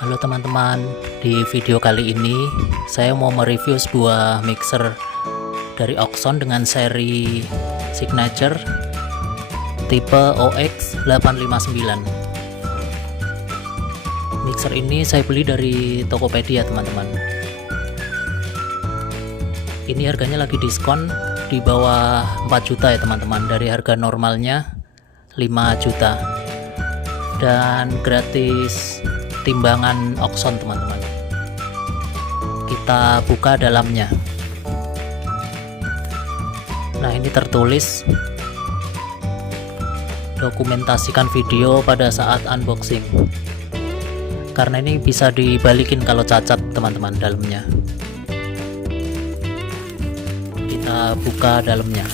Halo teman-teman, di video kali ini saya mau mereview sebuah mixer dari Oxon dengan seri Signature tipe OX859. Mixer ini saya beli dari Tokopedia teman-teman. Ini harganya lagi diskon di bawah 4 juta ya teman-teman, dari harga normalnya 5 juta dan gratis timbangan Oxon teman-teman. Kita buka dalamnya. Nah, ini tertulis dokumentasikan video pada saat unboxing, karena ini bisa dibalikin kalau cacat teman-teman dalamnya. Kita buka dalamnya.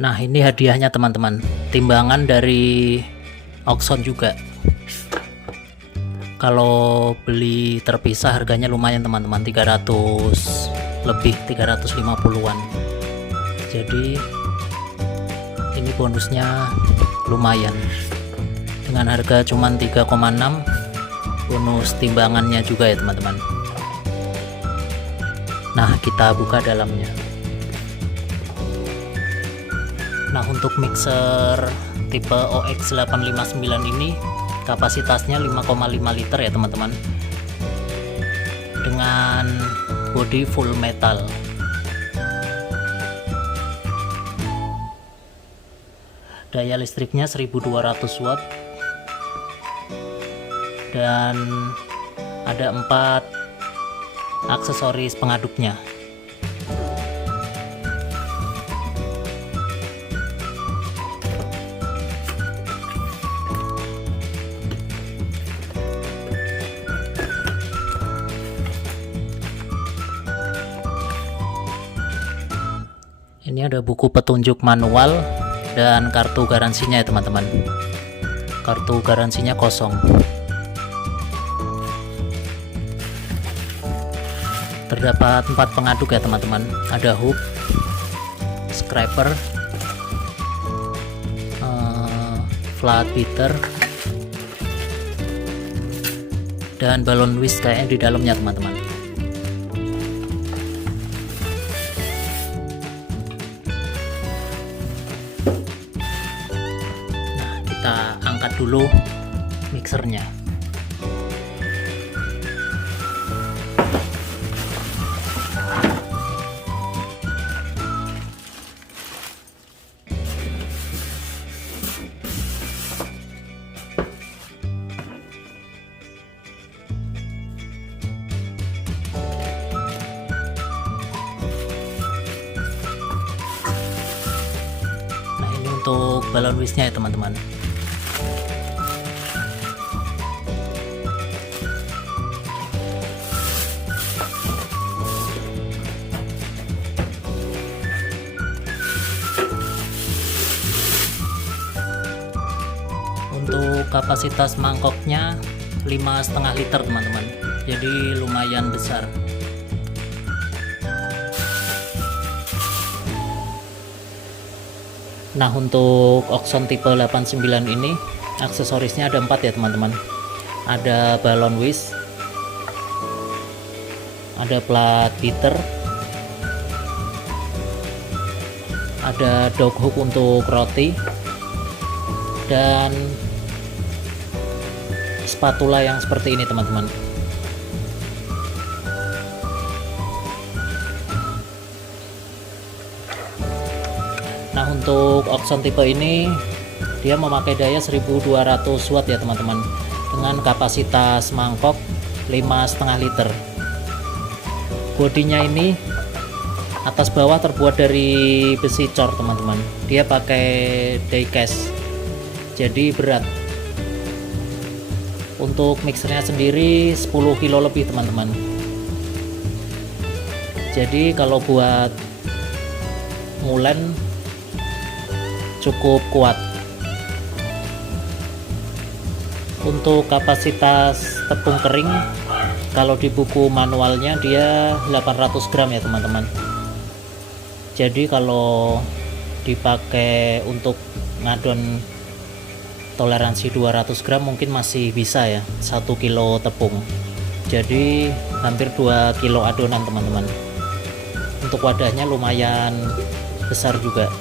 Nah, ini hadiahnya teman-teman, timbangan dari Oxon juga. Kalau beli terpisah harganya lumayan teman-teman, 300 lebih, 350-an. Jadi ini bonusnya lumayan, dengan harga cuman 3,6, bonus timbangannya juga ya teman-teman. Nah, kita buka dalamnya. Nah, untuk mixer tipe OX859 ini kapasitasnya 5,5 liter ya teman-teman, dengan bodi full metal. Daya listriknya 1200 watt dan ada 4 aksesoris pengaduknya. Ini ada buku petunjuk manual dan kartu garansinya ya teman-teman. Kartu garansinya kosong. Terdapat 4 pengaduk ya teman-teman. Ada hook, scraper, flat beater, dan balon whisk kayaknya di dalamnya teman-teman. Kita angkat dulu mixernya. Nah, ini untuk balon whisknya ya teman-teman. Untuk kapasitas mangkoknya 5,5 liter teman-teman, jadi lumayan besar. Nah, untuk Oxon tipe 89 ini aksesorisnya ada 4 ya teman-teman. Ada balon whisk, ada flat beater, ada dog hook untuk roti, dan spatula yang seperti ini teman-teman. Nah, untuk Oxon tipe ini dia memakai daya 1200 watt ya teman-teman, dengan kapasitas mangkok 5,5 liter. Bodinya ini atas bawah terbuat dari besi cor teman-teman. Dia pakai diecast, jadi berat. Untuk mixernya sendiri 10 kilo lebih teman-teman. Jadi kalau buat ngulen cukup kuat. Untuk kapasitas tepung kering, kalau di buku manualnya dia 800 gram ya teman-teman. Jadi kalau dipakai untuk ngadon toleransi 200 gram mungkin masih bisa ya, 1 kilo tepung. Jadi hampir 2 kilo adonan teman-teman. Untuk wadahnya lumayan besar juga.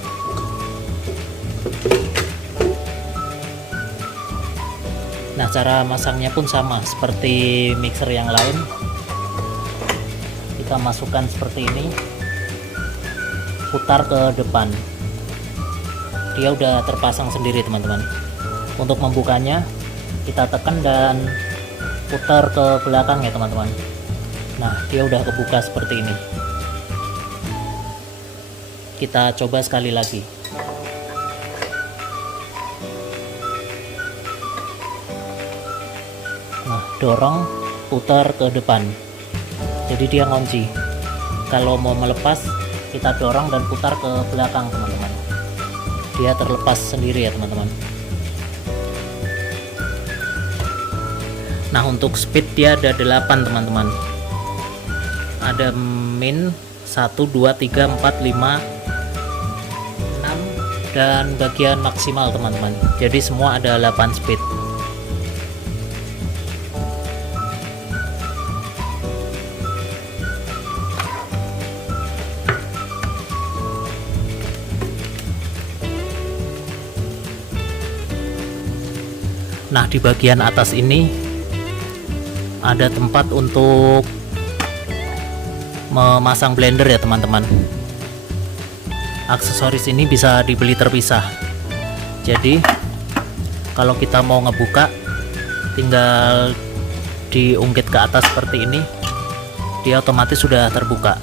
Nah, cara masangnya pun sama seperti mixer yang lain. Kita masukkan seperti ini, putar ke depan. Dia udah terpasang sendiri teman-teman. Untuk membukanya kita tekan dan putar ke belakang ya teman-teman. Nah, dia udah kebuka seperti ini. Kita coba sekali lagi. Nah, dorong, putar ke depan. Jadi dia ngunci. Kalau mau melepas, kita dorong dan putar ke belakang teman-teman. Dia terlepas sendiri ya teman-teman. Nah, untuk speed dia ada 8 teman-teman. Ada min 1, 2, 3, 4, 5, 6 dan bagian maksimal teman-teman. Jadi semua ada 8 speed. Nah, di bagian atas ini ada tempat untuk memasang blender ya teman-teman. Aksesoris ini bisa dibeli terpisah. Jadi kalau kita mau ngebuka, tinggal diungkit ke atas seperti ini, dia otomatis sudah terbuka.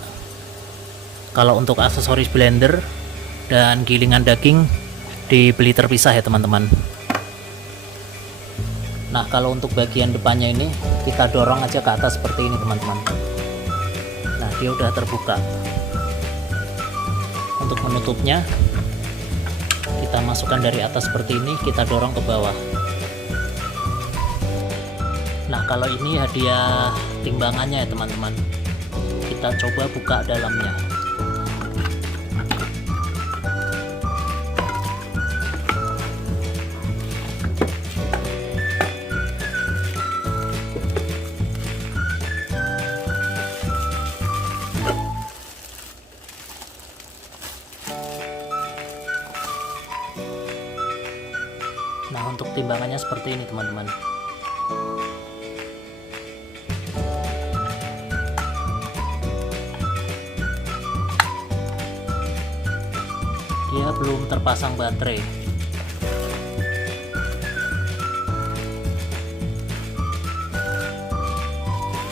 Kalau untuk aksesoris blender dan gilingan daging dibeli terpisah ya teman-teman. Nah, kalau untuk bagian depannya ini kita dorong aja ke atas seperti ini teman-teman. Nah, dia udah terbuka. Untuk menutupnya kita masukkan dari atas seperti ini, kita dorong ke bawah. Nah, kalau ini hadiah timbangannya ya teman-teman. Kita coba buka dalamnya. Nah, untuk timbangannya seperti ini teman-teman. Dia belum terpasang baterai.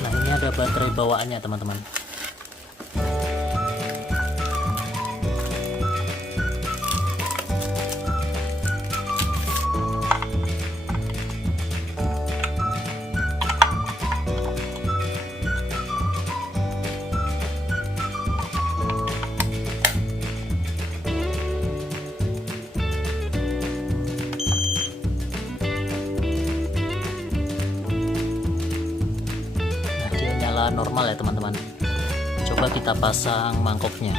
Nah, ini ada baterai bawaannya teman-teman. Normal ya teman-teman. Coba kita pasang mangkoknya.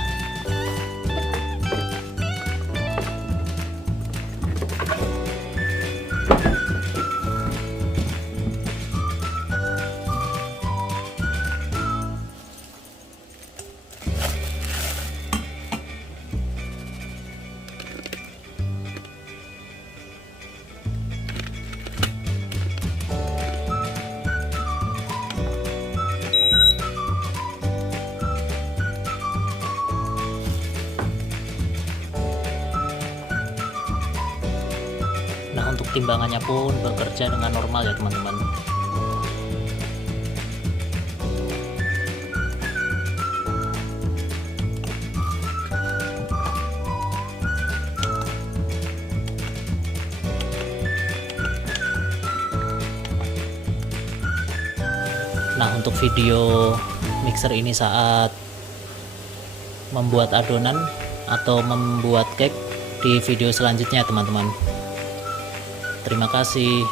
Nah, untuk timbangannya pun bekerja dengan normal ya teman-teman. Nah, untuk video mixer ini saat membuat adonan atau membuat cake di video selanjutnya teman-teman. Terima kasih.